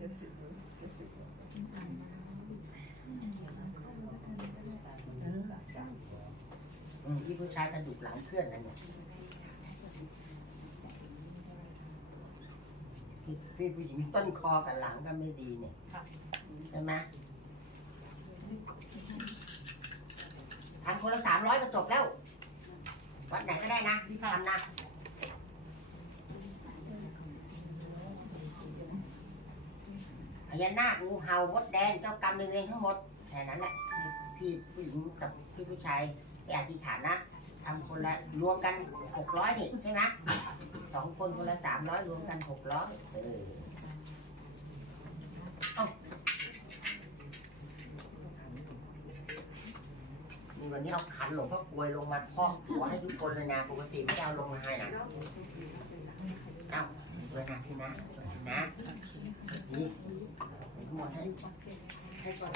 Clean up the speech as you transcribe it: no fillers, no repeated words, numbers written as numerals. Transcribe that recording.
ที่ผู้ชายกระดูกหลังเคลื่อนนั่นเนี่ยพี่ผู้หญิงต้นคอกับหลังก็ไม่ดีเนี่ยใช่ไหมทำคนละ300ก็จบแล้ววัดไหนก็ได้นะพี่ทำนะพญานาคงูเห่ามดแดงเจ้ากรรมนายเวรทั้งหมดแค่นั้นแหละพี่ผู้หญิงกับพี่ผู้ชายไปอธิษฐานนะทำคนละรวมกัน600นี่ใช่ไหม2 คนคนละ300รวมกัน600นี่วันนี้เอาขันหลวงพ่อกลวยลงมาครอบหัวให้ทุกคนเลยนะปกติไม่เอาลงมาให้นะเอาเลยนะพี่นะนี่หมดให้ก่อน